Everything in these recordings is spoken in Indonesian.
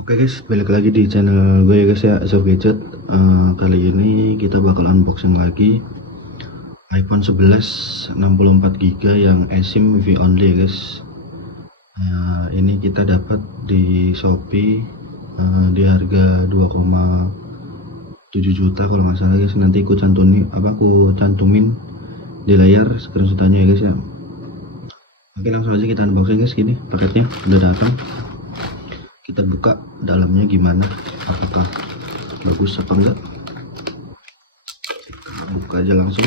Oke guys, balik lagi di channel gue ya guys ya, Azov Gadget. Kali ini kita bakal unboxing lagi iPhone 11 64GB yang eSIM MIFI only ya guys. Ini kita dapat di Shopee di harga 2,7 juta kalau nggak salah guys. Nanti aku cantumin di layar screenshotannya ya guys ya. Oke, langsung aja kita unboxing guys. Gini paketnya udah datang. Kita buka dalamnya gimana, apakah bagus apa enggak. Buka aja langsung.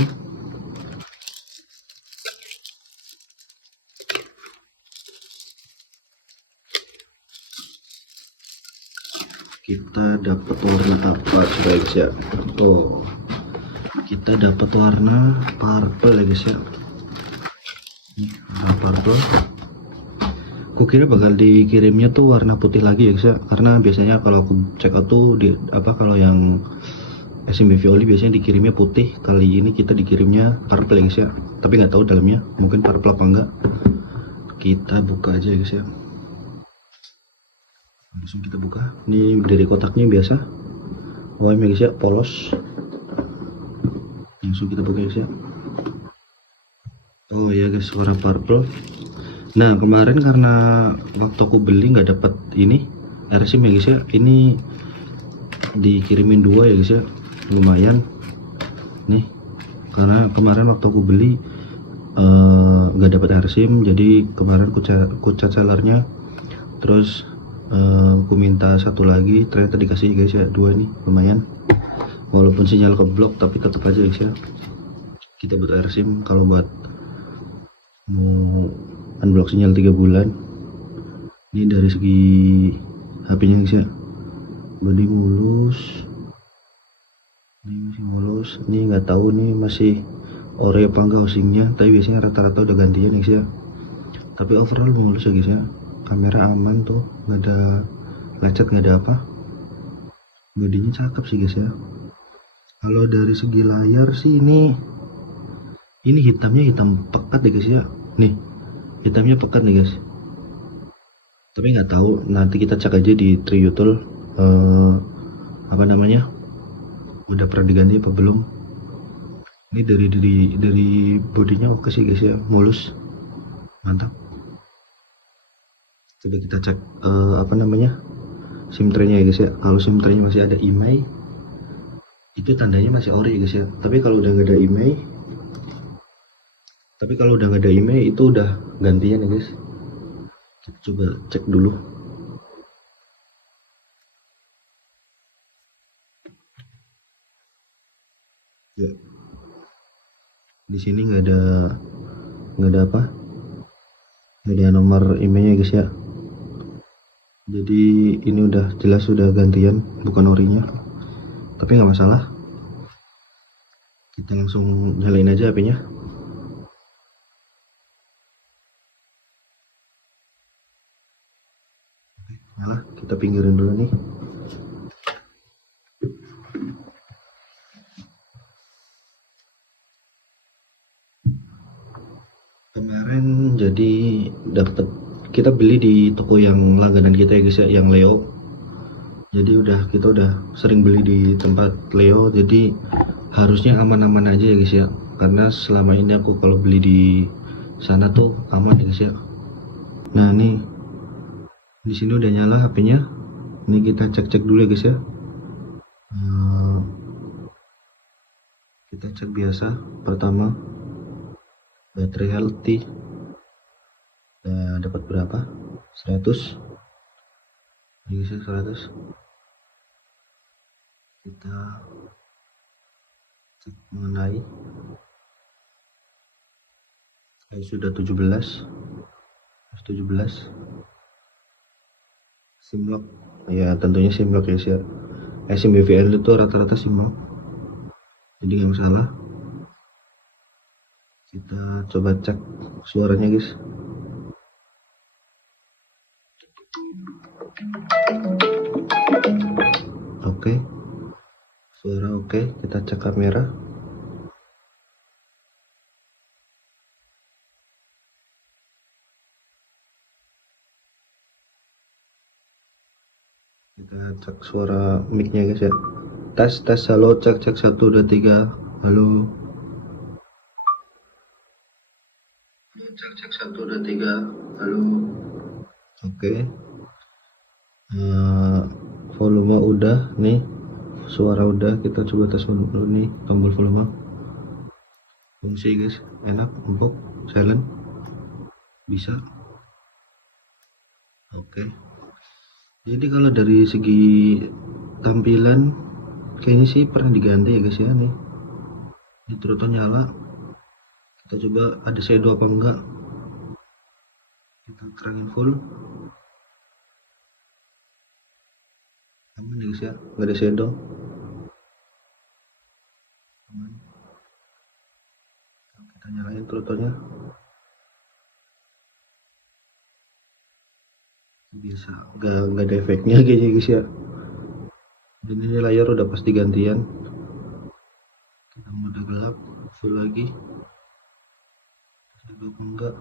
Kita dapat warna apa guys ya? Oh, kita dapat warna purple ya guys ya. Warna purple. Kukira bakal dikirimnya tuh warna putih lagi ya guys ya, karena biasanya kalau aku check out tuh kalau yang SIM Violi biasanya dikirimnya putih. Kali ini kita dikirimnya purple ya guys ya, tapi nggak tahu dalamnya mungkin purple apa enggak. Kita buka aja ya guys ya, langsung kita buka. Ini dari kotaknya biasa OEM ya guys ya, polos. Langsung kita buka guys ya. Oh ya guys, warna purple. Nah kemarin karena waktu aku beli nggak dapat ini RSIM ya guys ya, ini dikirimin dua ya guys ya, lumayan nih. Karena kemarin waktu aku beli nggak dapat RSIM, jadi kemarin ku chat sellernya, terus aku minta satu lagi, ternyata dikasih guys ya, dua nih, lumayan. Walaupun sinyal ke blok tapi tetap aja guys ya, kita butuh RSIM kalau buat unblock sinyal 3 bulan. Ini dari segi HP nya guys ya, body mulus, ini masih mulus. Ini nggak tahu nih masih ori apa enggak housingnya, tapi biasanya rata-rata udah gantian guys ya. Tapi overall mulus ya guys ya, kamera aman tuh, nggak ada lecet, nggak ada apa. Bodinya cakep sih guys ya. Kalau dari segi layar sih ini hitamnya hitam pekat ya guys ya. Nih hitamnya pekat nih guys, tapi nggak tahu, nanti kita cek aja di Triyutul apa namanya, udah pernah diganti apa belum. Ini dari bodinya oke sih guys ya, mulus, mantap. Coba kita cek apa namanya, SIM tray-nya ya guys ya. Kalau SIM tray-nya masih ada IMEI, itu tandanya masih ori ya guys ya. Tapi kalau udah nggak ada IMEI, itu udah gantian ya guys. Kita coba cek dulu. Ya, di sini nggak ada apa, nggak ada nomor IMEI-nya guys ya. Jadi ini udah jelas udah gantian, bukan orinya. Tapi nggak masalah, kita langsung nyalain aja HP-nya. Nyala, kita pinggirin dulu nih. Kemarin jadi dapat, kita beli di toko yang langganan kita ya guys ya, yang Leo. Jadi kita udah sering beli di tempat Leo, jadi harusnya aman-aman aja ya guys ya. Karena selama ini aku kalau beli di sana tuh aman ya guys ya. Nah nih, di sini udah nyala HP-nya. Ini kita cek-cek dulu ya guys ya. Kita cek biasa. Pertama, baterai healthy. Dapat berapa? 100. Ini guys ya, 100. Kita cek mengenai sudah 17 SIM lock. Ya tentunya SIM lock ya guys ya. SIM BVL itu rata-rata SIM lock, jadi nggak masalah. Kita coba cek suaranya guys. Oke, suara oke. Kita cek kamera. Kita cek suara mic-nya guys ya. Tes tes, halo, cek cek, 1 2 3, halo. Cek cek, 1 2 3, halo. Oke. Volume udah nih, suara udah. Kita coba tes dulu nih tombol volume. Fungsi guys, enak, empuk, silent, bisa. Oke. Jadi kalau dari segi tampilan kayaknya sih pernah diganti ya guys ya nih. Ini turutnya nyala. Kita coba ada shadow apa enggak. Kita terangin full. Aman ya guys ya, nggak ada shadow. Aman. Kita nyalain turutnya. Biasa, nggak ada efeknya kayaknya guys ya. Dan ini layar udah pasti gantian. Kita mode gelap, full lagi. Shadow apa enggak.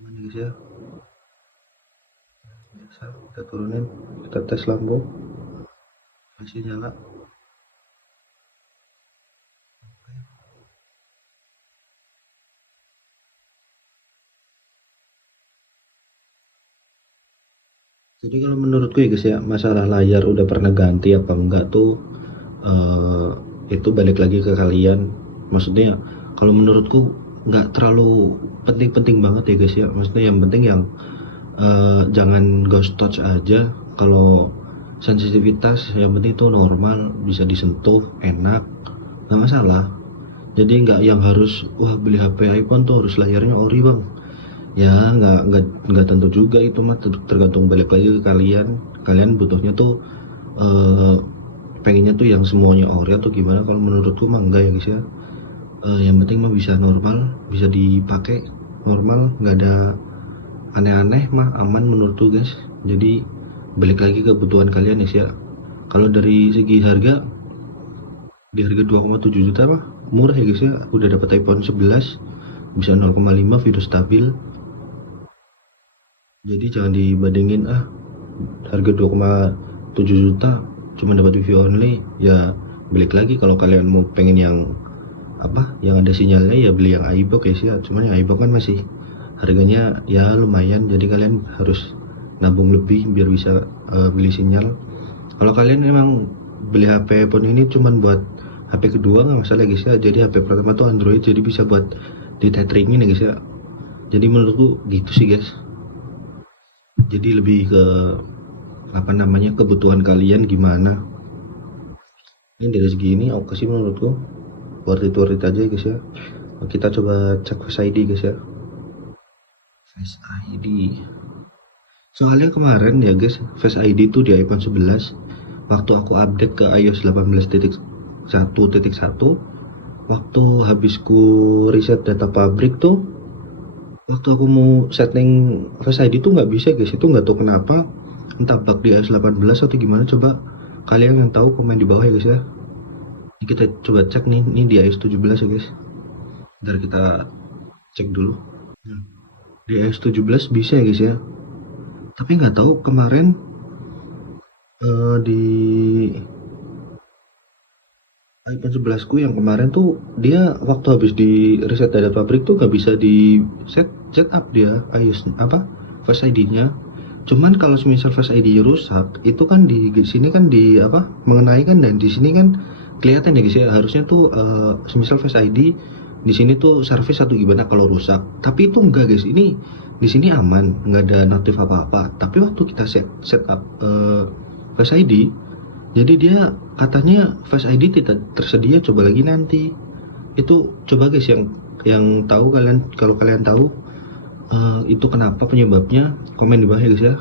Aman ya guys ya. Biasa, kita turunin. Kita tes lampu. Masih nyala. Jadi kalau menurutku ya guys ya, masalah layar udah pernah ganti apa enggak tuh eh, itu balik lagi ke kalian. Maksudnya kalau menurutku nggak terlalu penting-penting banget ya guys ya. Maksudnya yang penting yang jangan ghost touch aja. Kalau sensitivitas yang penting itu normal, bisa disentuh, enak, nggak masalah. Jadi nggak yang harus wah beli HP iPhone tuh harus layarnya ori bang. Ya nggak tentu juga, itu mah tergantung balik lagi ke kalian. Kalian butuhnya tuh eh, pengennya tuh yang semuanya ori atau gimana. Kalau menurutku mah enggak ya guys ya. Yang penting mah bisa normal, bisa dipakai normal, nggak ada aneh-aneh mah, aman menurutku guys. Jadi balik lagi ke kebutuhan kalian ya. Kalau dari segi harga, di harga 2,7 juta mah murah ya guys ya. Udah dapat iPhone 11, bisa 0,5, video stabil. Jadi jangan dibandingin harga 2,7 juta cuma dapat wifi only. Ya balik lagi, kalau kalian mau pengen yang yang ada sinyalnya ya beli yang iBox ya sih. Cuman yang iBox kan masih harganya ya lumayan, jadi kalian harus nabung lebih biar bisa beli sinyal. Kalau kalian emang beli HP iPhone ini cuman buat HP kedua nggak masalah guys ya. Jadi HP pertama tuh Android, jadi bisa buat di tethering ya guys ya. Jadi menurutku gitu sih guys. Jadi lebih ke kebutuhan kalian gimana. Ini dari segi ini oke sih menurutku, worth it aja guys ya. Kita coba cek Face ID guys ya. Face ID, soalnya kemarin ya guys, Face ID tuh di iPhone 11 waktu aku update ke iOS 18.1.1, waktu habisku reset data pabrik tuh, waktu aku mau setting Face ID tuh nggak bisa guys. Itu nggak tahu kenapa, entah bug di iOS 18 atau gimana. Coba kalian yang tahu komen di bawah ya guys ya. Ini kita coba cek nih, ini di iOS 17 ya guys. Ntar kita cek dulu. Di iOS 17 bisa ya guys ya. Tapi nggak tahu kemarin di iPhone 11 ku yang kemarin tuh, dia waktu habis di reset data pabrik tuh nggak bisa di setup dia iOS Face ID-nya. Cuman kalau misal Face ID rusak, itu kan di sini kan di mengenai kan, dan di sini kan kelihatan ya guys ya. Harusnya tuh misal Face ID di sini tuh service atau gimana kalau rusak. Tapi itu enggak guys. Ini di sini aman, nggak ada notif apa-apa. Tapi waktu kita setup Face ID, jadi dia katanya Face ID tidak tersedia, coba lagi nanti. Itu coba guys, yang tahu kalian, kalau kalian tahu itu kenapa penyebabnya, komen di bawah ya guys ya.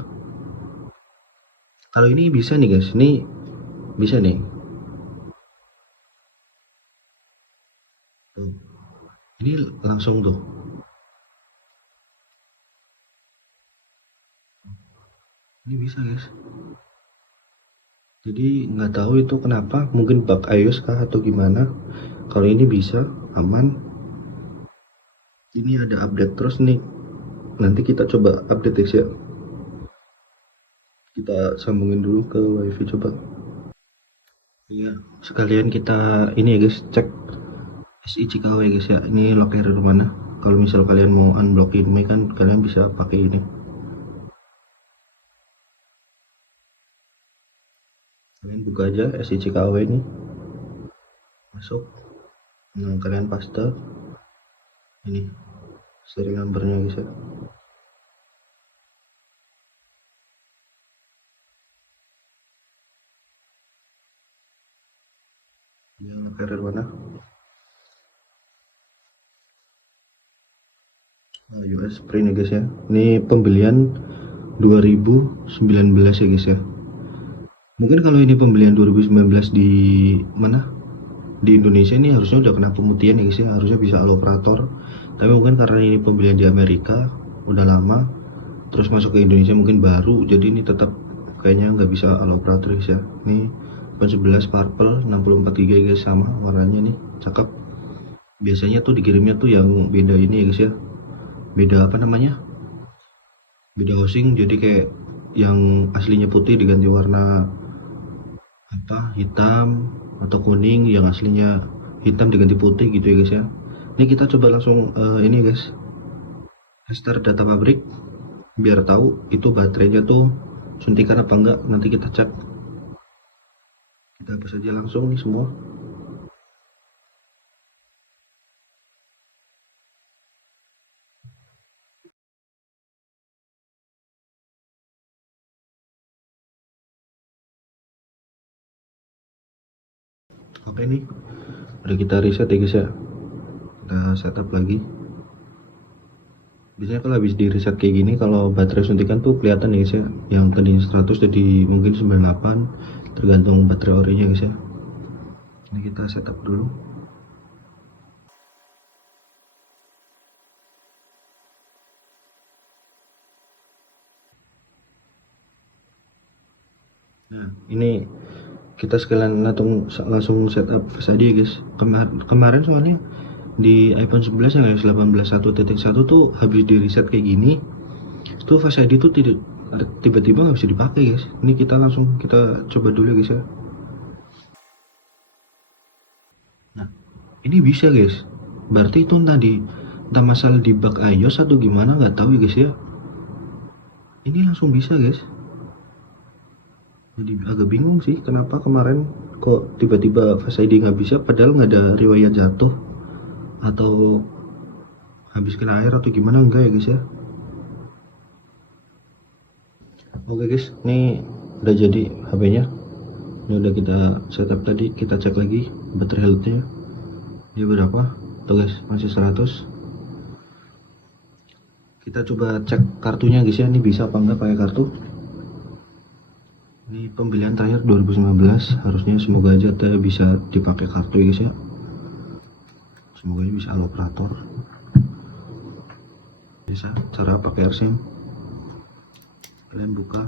Kalau ini bisa nih guys, ini bisa nih. Tuh. Ini langsung tuh. Ini bisa guys. Jadi nggak tahu itu kenapa, mungkin bug iOS kah atau gimana. Kalau ini bisa aman. Ini ada update terus nih. Nanti kita coba update guys ya. Kita sambungin dulu ke wifi coba. Iya, sekalian kita ini ya guys, cek SICKW guys ya. Ini lock carrier mana? Kalau misal kalian mau unblock ini kan kalian bisa pakai ini. Kalian buka aja SICKW ini, masuk. Nah, kalian paste ini serial numbernya guys ya. Yang lock carrier mana? Nah, US print ya guys ya. Ini pembelian 2019 ya guys ya. Mungkin kalau ini pembelian 2019 di mana? Di Indonesia ini harusnya udah kena pemutihan ya guys ya, harusnya bisa allo operator. Tapi mungkin karena ini pembelian di Amerika udah lama, terus masuk ke Indonesia mungkin baru, jadi ini tetap kayaknya nggak bisa allo operator guys ya. Ini iPhone 11 purple 64 GB guys, sama warnanya nih, cakep. Biasanya tuh dikirimnya tuh yang beda ini ya guys ya, beda apa namanya, beda housing, jadi kayak yang aslinya putih diganti warna apa hitam, atau kuning yang aslinya hitam diganti putih gitu ya guys ya. Ini kita coba langsung ini guys, tester data pabrik biar tahu itu baterainya tuh suntikan apa enggak. Nanti kita cek, kita hapus aja langsung nih semua. Oke nih, udah kita reset ya guys ya, kita setup lagi. Biasanya kalau habis di reset kayak gini, kalau baterai suntikan tuh kelihatan ya guys ya, yang tadinya 100 jadi mungkin 98, tergantung baterai orinya guys ya. Ini kita setup dulu. Nah, ini kita sekalian langsung setup Face ID ya guys. Kemarin soalnya di iPhone 11 yang 18.1.1 tuh habis di reset kayak gini, tuh Face ID tuh tidak tiba-tiba nggak bisa dipakai guys. Ini kita langsung kita coba dulu ya guys ya. Nah, ini bisa guys. Berarti itu entah masalah di bug iOS atau gimana, nggak tahu ya guys ya. Ini langsung bisa guys. Jadi agak bingung sih kenapa kemarin kok tiba-tiba Face ID nggak bisa, padahal nggak ada riwayat jatuh atau habis kena air atau gimana, enggak ya guys ya. Oke guys, ini udah jadi HP-nya. Ini udah kita setup tadi, kita cek lagi baterai health-nya. Dia berapa? Tuh guys, masih 100. Kita coba cek kartunya guys ya, ini bisa apa enggak pakai kartu. Ini pembelian terakhir 2019, harusnya semoga aja bisa dipakai kartu ya guys ya. Semoga bisa allo operator. Bisa cara pakai RSIM. Kalian buka.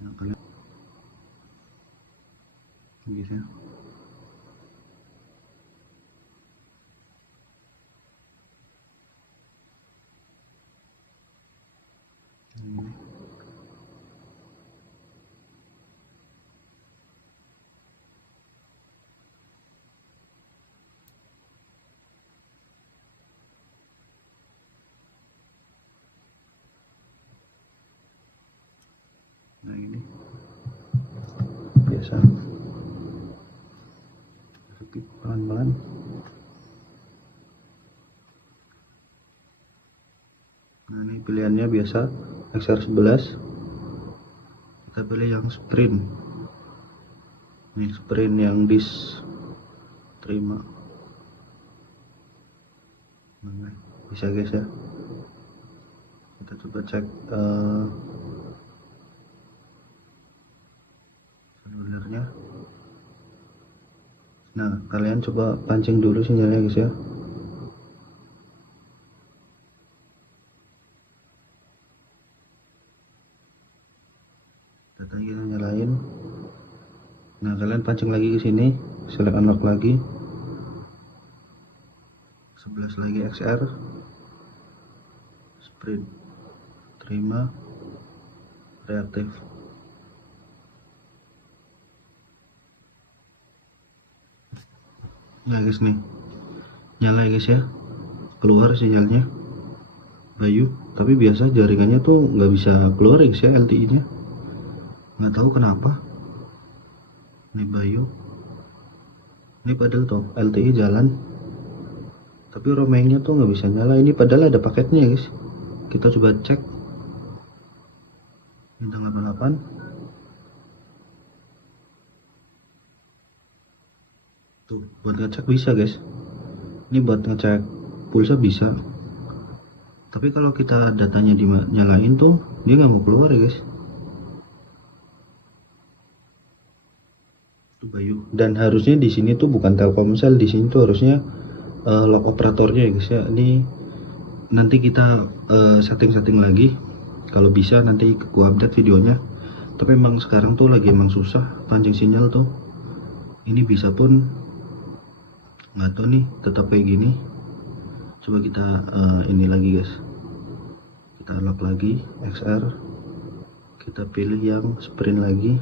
Nah, kalian gitu ya. Nah ini biasa, pelan-pelan. Nah ini pilihannya biasa XR11, kita pilih yang sprint. Ini sprint yang dis terima. Nah, bisa guys ya. Kita coba cek selulernya. Nah kalian coba pancing dulu sinyalnya guys ya. Data kita nyalain. Nah kalian pancing lagi ke sini, select unlock lagi, 11 lagi XR, sprint, terima, reaktif. Nah guys, nih nyala ya guys ya, keluar sinyalnya Bayu, tapi biasa jaringannya tuh nggak bisa keluar ya guys ya, LTE nya nggak tahu kenapa. Ini Bayu, ini padahal tuh LTE jalan, tapi roamingnya tuh nggak bisa nyala. Ini padahal ada paketnya ya guys. Kita coba cek bintang 88. Tuh buat ngecek bisa guys, ini buat ngecek pulsa bisa, tapi kalau kita datanya dinyalain tuh dia nggak mau keluar ya guys. Tuh Bayu, dan harusnya di sini tuh bukan Telkomsel, di sini tuh harusnya lock operatornya ya guys ya. Ini nanti kita setting lagi, kalau bisa nanti aku update videonya. Tapi emang sekarang tuh lagi emang susah pancing sinyal tuh. Ini bisa pun nggak tahu nih, tetap kayak gini. Coba kita ini lagi guys, kita lock lagi XR, kita pilih yang sprint lagi,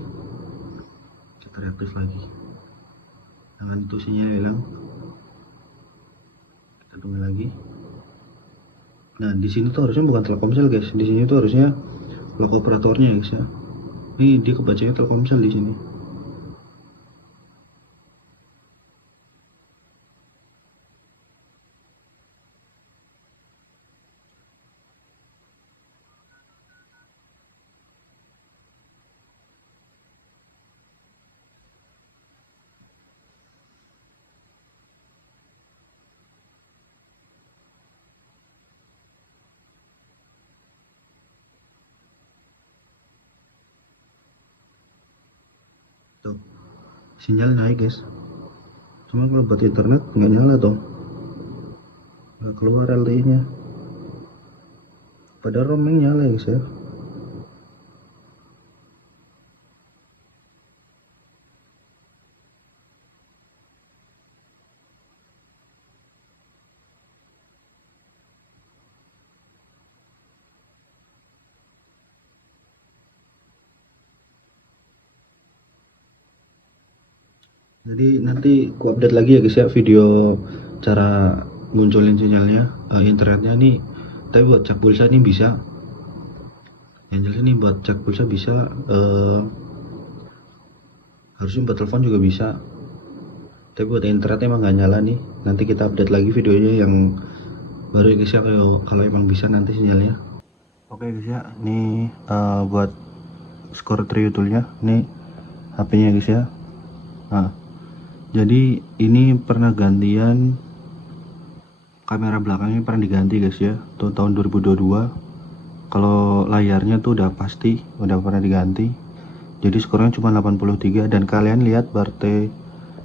kita reaktif lagi. Jangan itu sinyal hilang, kita tunggu lagi. Nah di sini tuh harusnya bukan Telkomsel guys, di sini tuh harusnya lock operatornya guys ya. Ini dia kebacanya Telkomsel di sini. Tuh sinyal naik guys, cuma kalau buat internet nggak nyala tuh, nggak keluar LTE nya, padahal roaming nyala ya guys ya. Jadi nanti ku update lagi ya guys ya video cara munculin sinyalnya internetnya nih. Tapi buat cek pulsa nih bisa, yang jelas ini buat cek pulsa bisa, harusnya buat telepon juga bisa, tapi buat internet emang nggak nyala nih. Nanti kita update lagi videonya yang baru ya guys ya, kalau emang bisa nanti sinyalnya. Oke guys ya, ini buat skor triutulnya nih HP-nya guys ya. Nah jadi ini pernah gantian kamera belakangnya, pernah diganti guys ya, tuh tahun 2022. Kalau layarnya tuh udah pasti udah pernah diganti, jadi skornya cuma 83. Dan kalian lihat baterai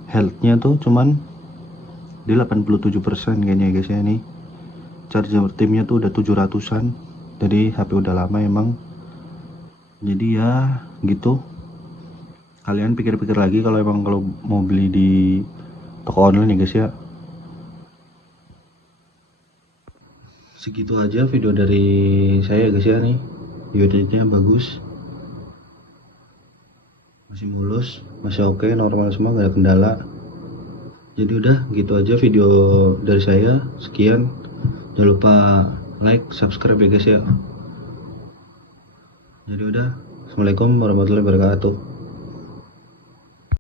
health-nya tuh cuman di 87% kayaknya guys ya. Nih charger timnya tuh udah 700-an, jadi HP udah lama emang. Jadi ya gitu, kalian pikir-pikir lagi kalau emang kalau mau beli di toko online ya guys ya. Segitu aja video dari saya guys ya. Nih videonya bagus, masih mulus, masih oke, normal semua, gak ada kendala. Jadi udah gitu aja video dari saya, sekian. Jangan lupa like, subscribe ya guys ya. Jadi udah, assalamualaikum warahmatullahi wabarakatuh.